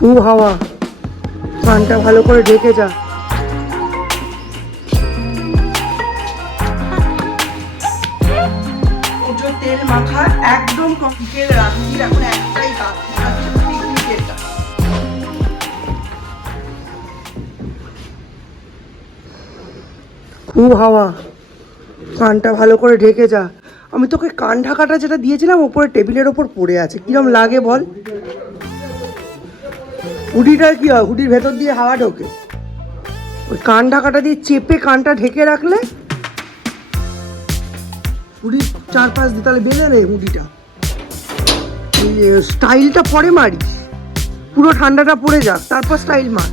খুব হাওয়া, কানটা ভালো করে ঢেকে যা। ওজো তেল মাখা একদম কমপ্লিট রাত্রির এখন একটাই কাজ, পিকনিকেরটা। খুব হাওয়া, কানটা ভালো করে ঢেকে যা। আমি তোকে কান ঢাকাটা যেটা দিয়েছিলাম ওপরে টেবিলের ওপর পড়ে আছে, কিরম লাগে বল? হুডিটার কি হয়, হুডির ভেতর দিয়ে হাওয়া ঢোকে, ওই কান ঢাকাটা দিয়ে চেপে কানটা ঢেকে রাখলে হুডির চারপাশ দিয়ে তাহলে বেঁধে নেই হুডিটা, ওই স্টাইলটা পরে মারিস, পুরো ঠান্ডাটা পড়ে যাক তারপর স্টাইল মার।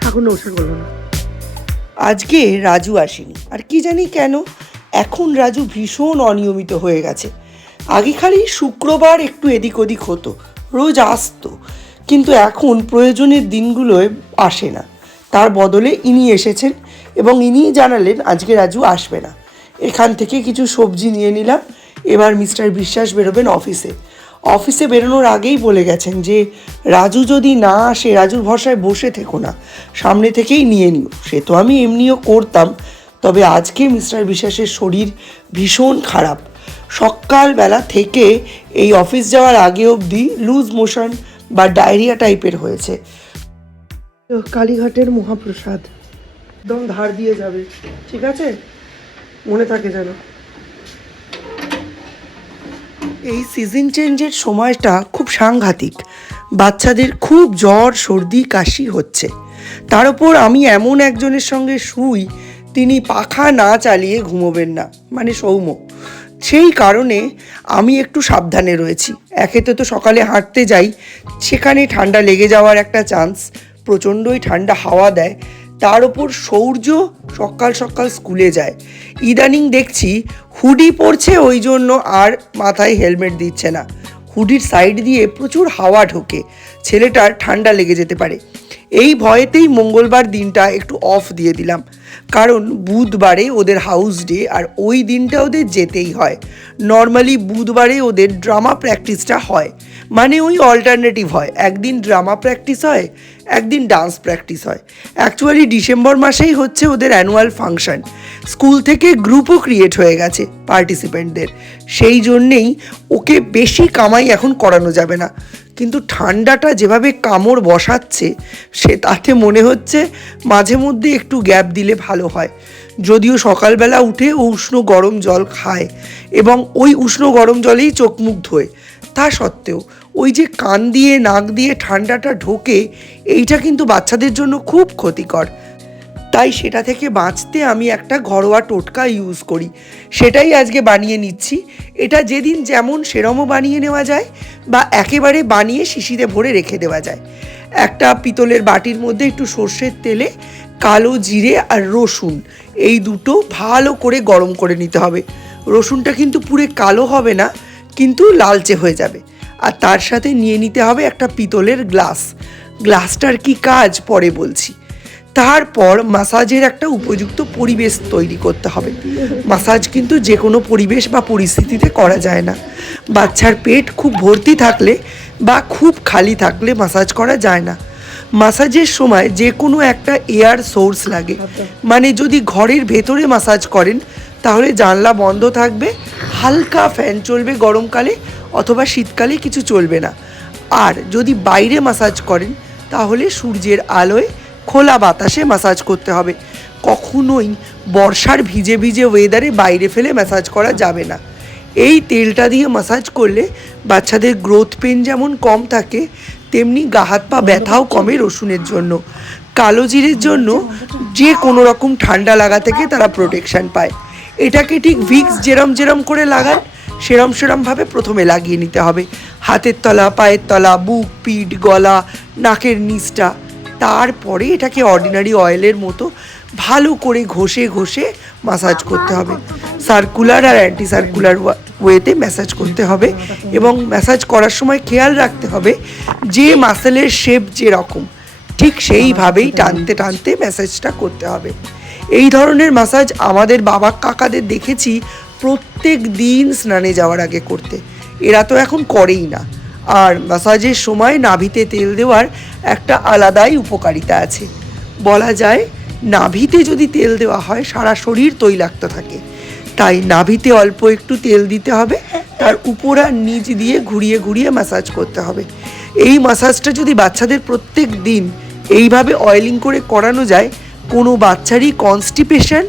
ঠাকুর নমস্কার করবো না। আজকে রাজু আসেনি, আর কি জানি কেন এখন রাজু ভীষণ অনিয়মিত হয়ে গেছে। আগে খালি শুক্রবার একটু এদিক ওদিক হতো, রোজ আসতো, কিন্তু এখন প্রয়োজনের দিনগুলোয় আসে না। তার বদলে ইনি এসেছেন এবং ইনিই জানালেন আজকে রাজু আসবে না। এখান থেকে কিছু সবজি নিয়ে নিলাম। এবার মিস্টার বিশ্বাস বেরোবেন অফিসে বেরোনোর আগেই বলে গেছেন যে রাজু যদি না আসে রাজুর ভরসায় বসে থেকো না, সামনে থেকেই নিয়ে নিও। সে তো আমি এমনিও করতাম, তবে আজকে মিস্টার বিশ্বাসের শরীর ভীষণ খারাপ। সকালবেলা থেকে এই অফিস যাওয়ার আগে অবধি লুজ মোশন বা ডায়রিয়া টাইপের হয়েছে। কালীঘাটের মহাপ্রসাদ একদম ধার দিয়ে যাবে, ঠিক আছে, মনে থাকে যেন। এই সিজন চেঞ্জের সময়টা খুব সাংঘাতিক, বাচ্চাদের খুব জ্বর সর্দি কাশি হচ্ছে। তার উপর আমি এমন একজনের সঙ্গে শুই, তিনি পাখা না চালিয়ে ঘুমোবেন না, মানে সৌম্য। সেই কারণে আমি একটু সাবধানে রয়েছি। একেতে তো সকালে হাঁটতে যাই, সেখানে ঠান্ডা লেগে যাওয়ার একটা চান্স, প্রচণ্ডই ঠান্ডা হাওয়া দেয়। তার ওপর সূর্য সকাল সকাল স্কুলে যায়, ইদানিং দেখছি হুডি পরছে, ওই জন্য আর মাথায় হেলমেট দিচ্ছে না। হুডির সাইড দিয়ে প্রচুর হাওয়া ঢোকে, ছেলেটার ঠান্ডা লেগে যেতে পারে। এই ভয়েতেই মঙ্গলবার দিনটা একটু অফ দিয়ে দিলাম, কারণ বুধবারে ওদের হাউস ডে, আর ওই দিনটা ওদের যেতেই হয়। নর্মালি বুধবারে ওদের ড্রামা প্র্যাকটিসটা হয়, মানে ওই অল্টারনেটিভ হয়, একদিন ড্রামা প্র্যাকটিস হয়, একদিন ডান্স প্র্যাকটিস হয়। অ্যাকচুয়ালি ডিসেম্বর মাসেই হচ্ছে ওদের অ্যানুয়াল ফাংশন। স্কুল থেকে গ্রুপও ক্রিয়েট হয়ে গেছে পার্টিসিপেন্টদের, সেই জন্যেই ওকে বেশি কামাই এখন করানো যাবে না। কিন্তু ঠান্ডাটা যেভাবে কামড় বসাচ্ছে, সে তাতে মনে হচ্ছে মাঝে মধ্যে একটু গ্যাপ দিলে ভালো হয়। যদিও সকালবেলা উঠে ও উষ্ণ গরম জল খায় এবং ওই উষ্ণ গরম জলেই চোখ মুখ ধোয়, তা সত্ত্বেও ওই যে কান দিয়ে নাক দিয়ে ঠান্ডাটা ঢোকে, এইটা কিন্তু বাচ্চাদের জন্য খুব ক্ষতিকর। তাই সেটা থেকে বাঁচতে আমি একটা ঘরোয়া টোটকা ইউজ করি, সেটাই আজকে বানিয়ে নিচ্ছি। এটা যেদিন যেমন সেরমও বানিয়ে নেওয়া যায়, বা একেবারে বানিয়ে শিশিতে ভরে রেখে দেওয়া যায়। একটা পিতলের বাটির মধ্যে একটু সর্ষের তেলে কালো জিরে আর রসুন, এই দুটো ভালো করে গরম করে নিতে হবে। রসুনটা কিন্তু পুরো কালো হবে না, কিন্তু লালচে হয়ে যাবে। আর তার সাথে নিয়ে নিতে হবে একটা পিতলের গ্লাসটার কি কাজ পরে বলছি। তারপর মাসাজের একটা উপযুক্ত পরিবেশ তৈরি করতে হবে। মাসাজ কিন্তু যে কোনো পরিবেশ বা পরিস্থিতিতে করা যায় না। বাচ্চার পেট খুব ভর্তি থাকলে বা খুব খালি থাকলে মাসাজ করা যায় না। মাসাজের সময় যে কোনো একটা এয়ার সোর্স লাগে, মানে যদি ঘরের ভেতরে মাসাজ করেন তাহলে জানলা বন্ধ থাকবে, হালকা ফ্যান চলবে গরমকালে, অথবা শীতকালে কিছু চলবে না। আর যদি বাইরে মাসাজ করেন তাহলে সূর্যের আলোয় খোলা বাতাসে ম্যাসাজ করতে হবে। কখনোই বর্ষার ভিজে ভিজে ওয়েদারে বাইরে ফেলে ম্যাসাজ করা যাবে না। এই তেলটা দিয়ে ম্যাসাজ করলে বাচ্চাদের গ্রোথ পেন যেমন কম থাকে, তেমনি গা হাত পা ব্যথাও কমে রসুনের জন্য। কালো জিরের জন্য যে কোনো রকম ঠান্ডা লাগা থেকে তারা প্রোটেকশান পায়। এটাকে ঠিক ভিক্স যেরম করে লাগান সেরমভাবে প্রথমে লাগিয়ে নিতে হবে, হাতের তলা, পায়ের তলা, বুক, পিঠ, গলা, নাকের নিচটা। তারপরে এটাকে অর্ডিনারি অয়েলের মতো ভালো করে ঘষে ম্যাসাজ করতে হবে। সার্কুলার আর অ্যান্টি সার্কুলার ওয়েতে ম্যাসাজ করতে হবে, এবং ম্যাসাজ করার সময় খেয়াল রাখতে হবে যে মাসেলের শেপ যেরকম ঠিক সেইভাবেই টানতে টানতে ম্যাসাজটা করতে হবে। এই ধরনের ম্যাসাজ আমাদের বাবা কাকাদের দেখেছি প্রত্যেক দিন স্নানে যাওয়ার আগে করতে, এরা তো এখন করেই না। আর ম্যাসাজের সময় নাভিতে তেল দেওয়ার একটা আলাদাই উপকারিতা আছে। বলা যায় নাভিতে যদি তেল দেওয়া হয় সারা শরীর তৈলাক্ত থাকে, তাই নাভিতে অল্প একটু তেল দিতে হবে, তার উপর আর নিচ দিয়ে ঘুরিয়ে ঘুরিয়ে ম্যাসাজ করতে হবে। এই ম্যাসাজটা যদি বাচ্চাদের প্রত্যেক দিন এইভাবে অয়েলিং করে করানো যায়, কোনো বাচ্চারই কনস্টিপেশন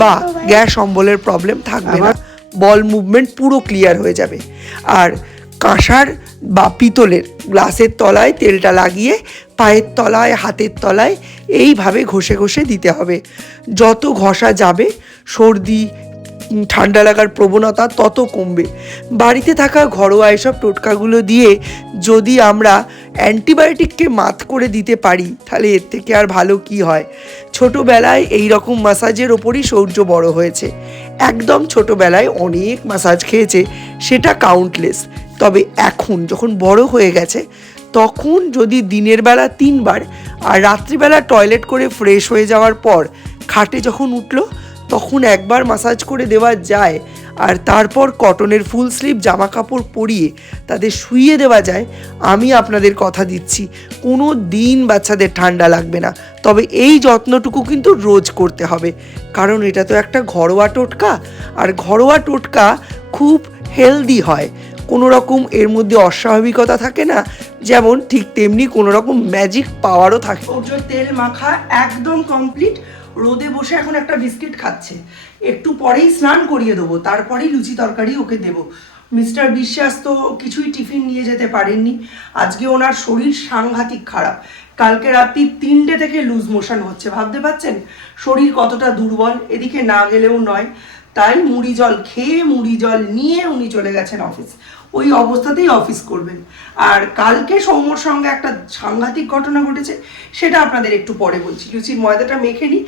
বা গ্যাস অম্বলের প্রবলেম থাকবে না, বল মুভমেন্ট পুরো ক্লিয়ার হয়ে যাবে। আর কাঁসার বা পিতলের গ্লাসের তলায় তেলটা লাগিয়ে পায়ের তলায়, হাতের তলায় এইভাবে ঘষে ঘষে দিতে হবে। যত ঘষা যাবে সর্দি ঠান্ডা লাগার প্রবণতা তত কমবে। বাড়িতে থাকা ঘরোয়া এসব টোটকাগুলো দিয়ে যদি আমরা অ্যান্টিবায়োটিককে মাত করে দিতে পারি, তাহলে এর থেকে আর ভালো কি হয়। ছোটোবেলায় এই রকম ম্যাসাজের ওপরই সৌর্য বড় হয়েছে, একদম ছোটোবেলায় অনেক ম্যাসাজ খেয়েছে, সেটা কাউন্টলেস। তবে এখন যখন বড় হয়ে গেছে, তখন যদি দিনের বেলা 3 বার আর রাত্রিবেলা টয়লেট করে ফ্রেশ হয়ে যাওয়ার পর খাটে যখন উঠলো তখন একবার ম্যাসাজ করে দেওয়া যায়, আর তারপর কটনের ফুল স্লিভ জামা কাপড় পরিয়ে তাদের শুইয়ে দেওয়া যায়, আমি আপনাদের কথা দিচ্ছি কোনো দিন বাচ্চাদের ঠান্ডা লাগবে না। তবে এই যত্নটুকু কিন্তু রোজ করতে হবে, কারণ এটা তো একটা ঘরোয়া টোটকা, আর ঘরোয়া টোটকা খুব হেলদি হয়, কোনো রকম এর মধ্যে অস্বাভাবিকতা থাকে না, যেমন ঠিক তেমনি কোনো রকম ম্যাজিক পাওয়ারও থাকে। সূর্য তেল মাখা একদম কমপ্লিট। রোদে বসে এখন একটা বিস্কিট খাচ্ছে, একটু পরেই স্নান করিয়ে দেবো, তারপরেই লুচি তরকারি ওকে দেবো। মিস্টার বিশ্বাস তো কিছুই টিফিন নিয়ে যেতে পারেননি, আজকে ওনার শরীর সাংঘাতিক খারাপ। কালকে রাত্রি 3টে থেকে লুজ মোশন হচ্ছে, ভাবতে পারছেন শরীর কতটা দুর্বল। এদিকে না গেলেও নয়, তাই মুড়ি জল খেয়ে মুড়ি জল নিয়ে উনি চলে গেছেন অফিস, ওই অবস্থাতেই অফিস করবেন। আর কালকে সৌম্যর সঙ্গে একটা সাংঘাতিক ঘটনা ঘটেছে, সেটা আপনাদের একটু পরে বলছি। লুচির ময়দাটা মেখে নিই,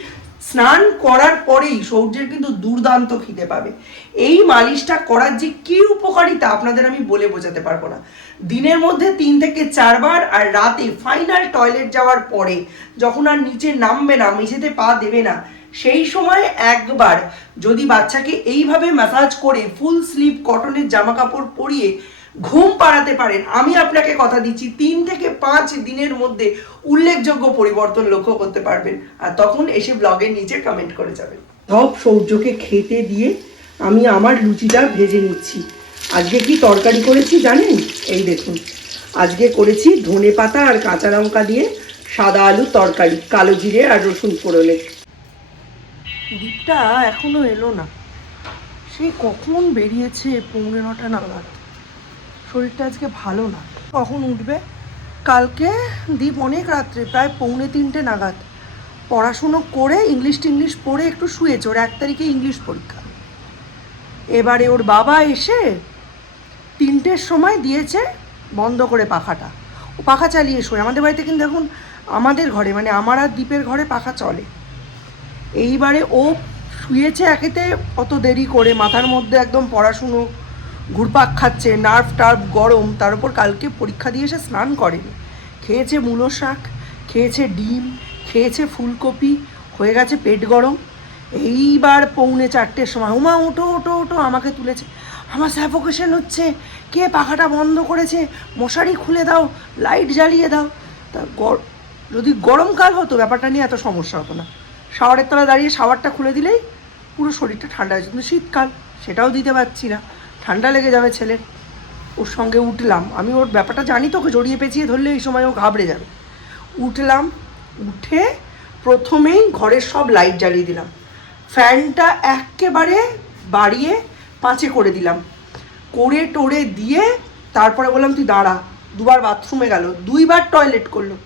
স্নান করার পরেই সৌর্যের কিন্তু দুর্দান্ত খিদে পাবে। এই মালিশটা করার যে কী উপকারিতা আপনাদের আমি বলে বোঝাতে পারবো না। দিনের মধ্যে 3 থেকে 4 বার, আর রাতে ফাইনাল টয়লেট যাওয়ার পরে যখন আর নিচে নামবে না, মেঝেতে পা দেবে না, সেই সময় একবার যদি বাচ্চাকে এইভাবে ম্যাসাজ করে ফুল স্লিভ কটনের জামা কাপড় পরিয়ে ঘুম পাড়াতে পারেন, আমি আপনাকে কথা দিচ্ছি 3 থেকে 5 দিনের মধ্যে উল্লেখযোগ্য পরিবর্তন লক্ষ্য করতে পারবেন। আর তখন এসে ব্লগের নিচে কমেন্ট করে যাবেন। সব সৌর্যকে খেতে দিয়ে আমি আমার লুচিটা ভেজে নিচ্ছি। আজকে কি তরকারি করেছি জানেন? এই দেখুন, আজকে করেছি ধনেপাতা আর কাঁচা লঙ্কা দিয়ে সাদা আলুর তরকারি, কালো জিরে আর রসুন ফোড়নে। দীপটা এখনো এলো না, সেই কখন বেরিয়েছে, 9:45 নাগাদ। শরীরটা আজকে ভালো না, কখন উঠবে? কালকে দীপ অনেক রাত্রে প্রায় 2:45 নাগাদ পড়াশুনো করে ইংলিশ পড়ে একটু শুয়েছে, ওর 1 তারিখে ইংলিশ পরীক্ষা। এবারে ওর বাবা এসে 3টের সময় দিয়েছে বন্ধ করে পাখাটা, ও পাখা চালিয়ে শোয়। আমাদের বাড়িতে কিন্তু এখন আমাদের ঘরে, মানে আমার আর দীপের ঘরে পাখা চলে। এইবারে ও শুয়েছে একেতে অত দেরি করে, মাথার মধ্যে একদম পড়াশুনো ঘুরপাক খাচ্ছে, নার্ভ টার্ভ গরম, তার উপর কালকে পরীক্ষা দিয়ে এসে স্নান করেনি। খেয়েছে মূলো শাক, খেয়েছে ডিম, খেয়েছে ফুলকপি, হয়ে গেছে পেট গরম। এইবার 3:45 সময় ওমা ওঠো ওঠো ওঠো, আমাকে তুলেছে, আমার স্যাফোকেশন হচ্ছে, কে পাখাটা বন্ধ করেছে, মশারি খুলে দাও, লাইট জ্বালিয়ে দাও। তা যদি গরমকাল হতো ব্যাপারটা নিয়ে এত সমস্যা হতো না, শাওয়ারের তলায় দাঁড়িয়ে শাওয়ারটা খুলে দিলেই পুরো শরীরটা ঠান্ডা হয়ে যেত। কিন্তু শীতকাল, সেটাও দিতে পারছি না, ঠান্ডা লেগে যাবে ছেলের। ওর সঙ্গে উঠলাম, আমি ওর ব্যাপারটা জানি তো, ওকে জড়িয়ে পেঁচিয়ে ধরলে এই সময় ও ঘাবড়ে যাবে। উঠলাম, উঠে প্রথমেই ঘরের সব লাইট জ্বালিয়ে দিলাম, ফ্যানটা একেবারে বাড়িয়ে 5-এ করে দিলাম, করে টোরে দিয়ে তারপরে বললাম তুই দাঁড়া। 2বার বাথরুমে গেল, 2বার টয়লেট করলো,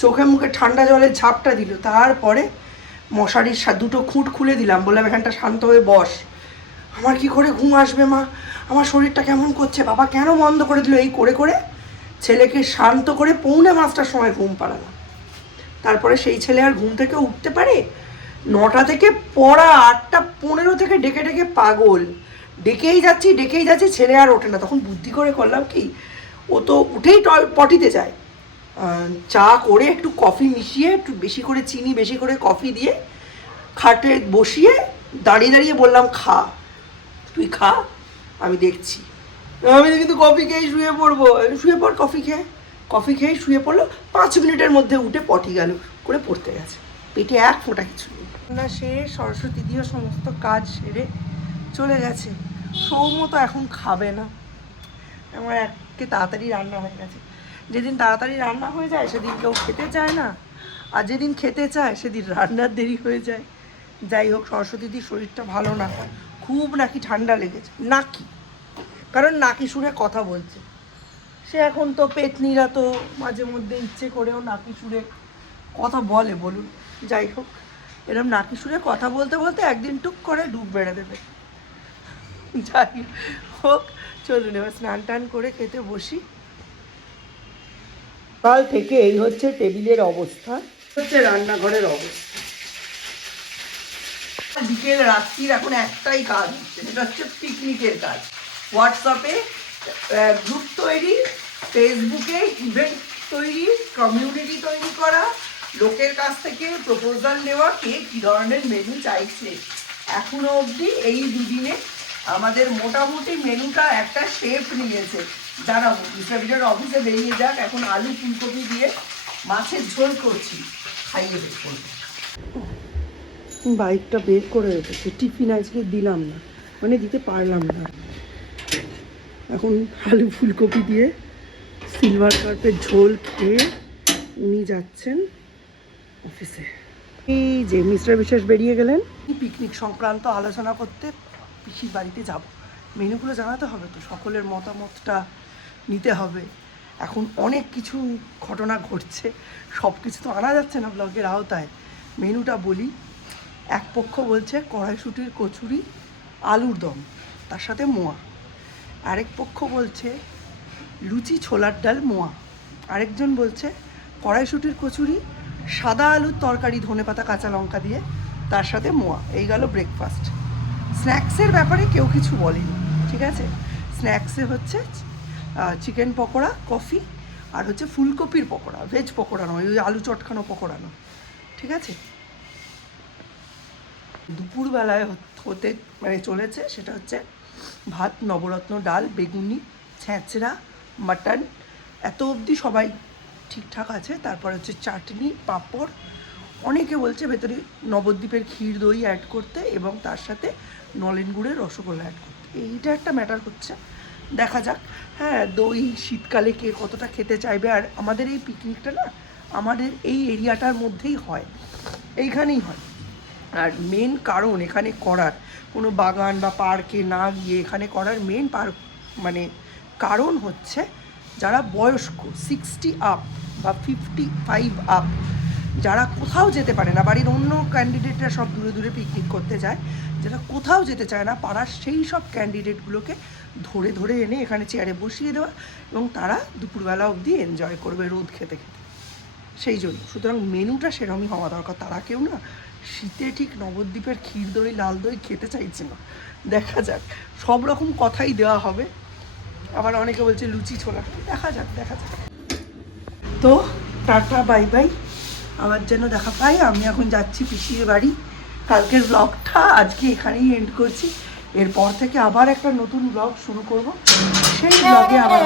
চোখে মুখে ঠান্ডা জলের ঝাপটা দিল, তারপরে মশারির 2টো খুঁট খুলে দিলাম, বললাম এখানটা শান্ত হয়ে বস। আমার কি করে ঘুম আসবে মা, আমার শরীরটা কেমন করছে, বাবা কেন বন্ধ করে দিল? এই করে করে ছেলেকে শান্ত করে 5:45টার সময় ঘুম পাড়ালাম। তারপরে সেই ছেলে আর ঘুম থেকে উঠতে পারে? 9টা থেকে পড়া, 8:15 থেকে ডেকে ডেকে পাগল, ডেকেই যাচ্ছি, ছেলে আর ওঠে না। তখন বুদ্ধি করে করলাম কি, ও তো উঠেই পটিতে যায়, চা করে একটু কফি মিশিয়ে, একটু বেশি করে চিনি, বেশি করে কফি দিয়ে খাটে বসিয়ে দাঁড়িয়ে দাঁড়িয়ে বললাম খা, তুই খা, আমি দেখছি। আমি কিন্তু কফি খেয়ে শুয়ে পড়বো। শুয়ে পড়, কফি খেয়ে শুয়ে পড়লো, 5 মিনিটের মধ্যে উঠে পটি গেল করে পড়তে গেছে, পেটে এক ফোঁটা কিছু নেই না। সে সরস্বতী দিও সমস্ত কাজ সেরে চলে গেছে। সৌম্য তো এখন খাবে না, আমার একে তাড়াতাড়ি রান্না হয়ে গেছে। যেদিন তাড়াতাড়ি রান্না হয়ে যায় সেদিন কেউ খেতে চায় না, আর যেদিন খেতে চায় সেদিন রান্নার দেরি হয়ে যায়। যাই হোক, সরস্বতীদির শরীরটা ভালো না, খুব নাকি ঠান্ডা লেগেছে, নাকি কারণ নাকি সুরে কথা বলছে। সে এখন তো পেতনিরা তো মাঝে মধ্যে ইচ্ছে করেও নাকি সুরে কথা বলে, বলুন। যাই হোক, এরকম নাকি সুরে কথা বলতে বলতে একদিন টুক করে ডুব বেড়ে দেবে। যাই হোক, চলুন এবার স্নান টান করে খেতে বসি। কাল থেকে এই হচ্ছে টেবিলের অবস্থা, হচ্ছে রান্নাঘরের অবস্থা। বিকেল রাত্রির এখন একটাই কাজ হচ্ছে, সেটা হচ্ছে পিকনিকের কাজ। হোয়াটসঅ্যাপে গ্রুপ তৈরি, ফেসবুকে ইভেন্ট তৈরি, কমিউনিটি তৈরি করা, লোকের কাছ থেকে প্রপোজাল নেওয়া, কে কী ধরনের মেনু চাইছে। এখনো অবধি এই দুদিনে আমাদের মোটামুটি মেনুটা একটা শেপ নিয়েছে। জানাবো মিস্টার অফিসে বেরিয়ে যাক, এখন আলু ফুলকপি দিয়ে মাছের ঝোল করছি, খাইয়ে বের করবো। বাইকটা বের করে রেখেছে, টিফিন আজকে দিলাম না, মানে দিতে পারলাম না। এখন আলু ফুলকপি দিয়ে সিলভার কার্পের ঝোল খেয়ে উনি যাচ্ছেন অফিসে। এই যে মিস্টার বিশ্বাস বেরিয়ে গেলেন পিকনিক সংক্রান্ত আলোচনা করতে, পিসির বাড়িতে যাব। মেনুগুলো জানাতে হবে তো, সকলের মতামতটা নিতে হবে। এখন অনেক কিছু ঘটনা ঘটছে, সব কিছু তো আনা যাচ্ছে না ব্লগের আওতায়। মেনুটা বলি, এক পক্ষ বলছে কড়াইশুঁটির কচুরি, আলুর দম, তার সাথে মোয়া। আরেক পক্ষ বলছে লুচি, ছোলার ডাল, মোয়া। আরেকজন বলছে কড়াইশুঁটির কচুরি, সাদা আলুর তরকারি, ধনেপাতা, কাঁচা লঙ্কা দিয়ে, তার সাথে মোয়া। এই গেল ব্রেকফাস্ট। স্ন্যাক্সের ব্যাপারে কেউ কিছু বলেনি, ঠিক আছে। স্ন্যাক্সে হচ্ছে চিকেন পকোড়া, কফি, আর হচ্ছে ফুলকপির পকোড়া, ভেজ পকোড়া নয়, ওই আলু চটকানো পকোড়া নয়, ঠিক আছে। দুপুরবেলায় হতে মানে চলেছে সেটা হচ্ছে ভাত, নবরত্ন ডাল, বেগুনি, ছ্যাঁচড়া, মাটন, এত অবধি সবাই ঠিকঠাক আছে। তারপর হচ্ছে চাটনি, পাঁপড়, অনেকে বলছে ভেতরে নবদ্বীপের ক্ষীর দই অ্যাড করতে এবং তার সাথে নলেন গুড়ের রসগোল্লা অ্যাড করতে। এইটা একটা ম্যাটার করছে, দেখা যাক। হ্যাঁ, দই শীতকালে কে কতটা খেতে চাইবে। আর আমাদের এই পিকনিকটা না আমাদের এই এরিয়াটার মধ্যেই হয়, এইখানেই হয়। আর মেন কারণ এখানে করার, কোনো বাগান বা পার্কে না গিয়ে এখানে করার মেন মানে কারণ হচ্ছে যারা বয়স্ক 60 আপ বা 55 আপ, যারা কোথাও যেতে পারে না, বাড়ির অন্য ক্যান্ডিডেটরা সব দূরে দূরে পিকনিক করতে যায়, যারা কোথাও যেতে চায় না পাড়ার, সেই সব ক্যান্ডিডেটগুলোকে ধরে ধরে এনে এখানে চেয়ারে বসিয়ে দেওয়া এবং তারা দুপুরবেলা অবধি এনজয় করবে রোদ খেতে খেতে। সেই জন্য সুতরাং মেনুটা সেরকমই হওয়া দরকার। তারা কেউ না শীতে ঠিক নবদ্বীপের ক্ষীর দই, লাল দই খেতে চাইছে না। দেখা যাক, সব রকম কথাই দেওয়া হবে। আবার অনেকে বলছে লুচি, ছোলা, দেখা যাক। তো টাটা, বাই বাই, আবার যেন দেখা পাই। আমি এখন যাচ্ছি পিসির বাড়ি। কালকের ব্লগটা আজকে এখানেই এন্ড করছি। এরপর থেকে আবার একটা নতুন ব্লগ শুরু করব, সেই ব্লগে আবার